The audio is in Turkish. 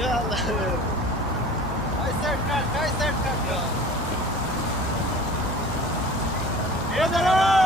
Ya Allah'ım. Kay sert kalk, kay sert kalk ya. Yeter